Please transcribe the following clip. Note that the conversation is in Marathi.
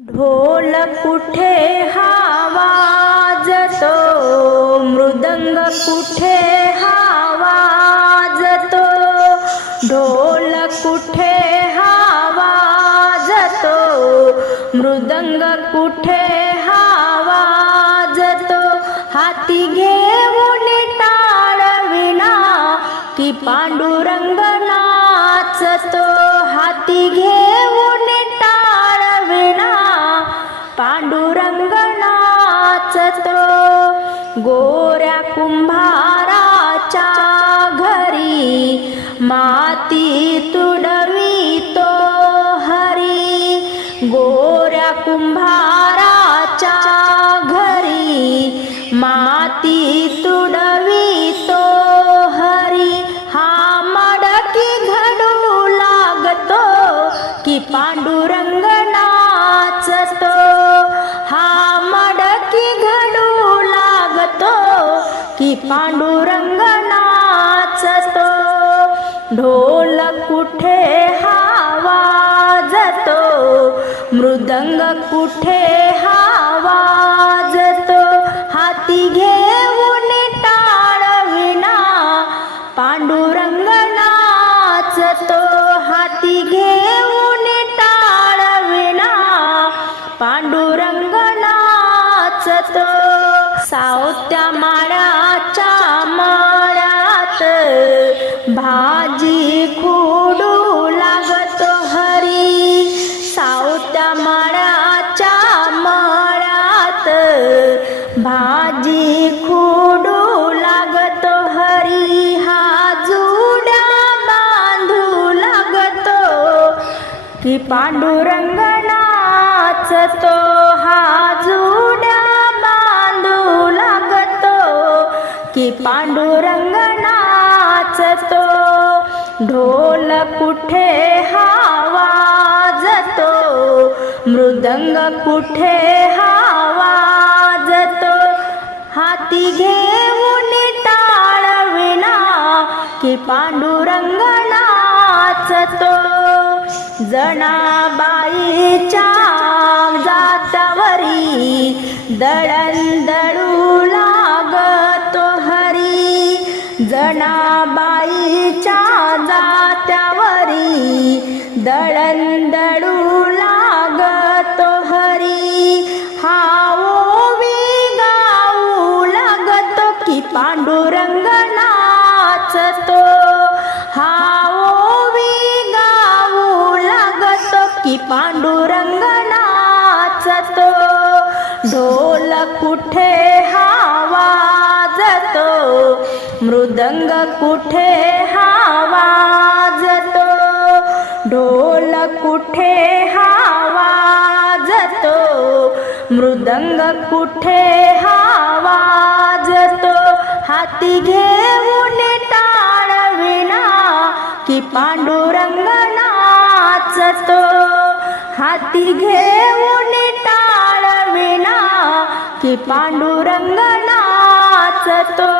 ढोल कुठे वाजतो मृदंग कुठे वाजतो ढोल कुठे वाजतो मृदंग कुठे वाजतो हाती घे गोऱ्या कुंभाराच्या घरी माती तुडवितो हरी. गोऱ्या कुंभार की पांडुरंग नाचतो ढोल कुठे हा वाजतो? मृदंग कुठे हा वाजतो? हाती घेऊन टाळविना. पांडुरंग नाचतो हाती घेऊन टाळविना. पांडुरंग नाचतो सावत्या मा जी खुडू लागतो हरी हा जुड्या बांधू लागतो. की पांडुरंग नाचतो हा जुड्या बांधू लागतो. की पांडुरंग नाचतो ढोल कुठे हा वाजतो. मृदंग कुठे हा हाती घेऊन टाळविना की पांडुरंग नाचतो जणाबाईच्या जातावरी दळण दळू लागतो हरी. जणाबाईच्या जात्यावरी दळण दळू पांडुरंग नाचतो हा ओवी गाऊ लागतो की पांडुरंग नाचतो ढोल कुठे हा वाजतो? मृदंग कुठे हा वाजतो? ढोल कुठे हा वाजतो? मृदंग कुठे हा वाजतो? हाती घेऊन टाळविना की पांडुरंग नाचतो हाती घेऊन टाळविना की पांडुरंग नाचतो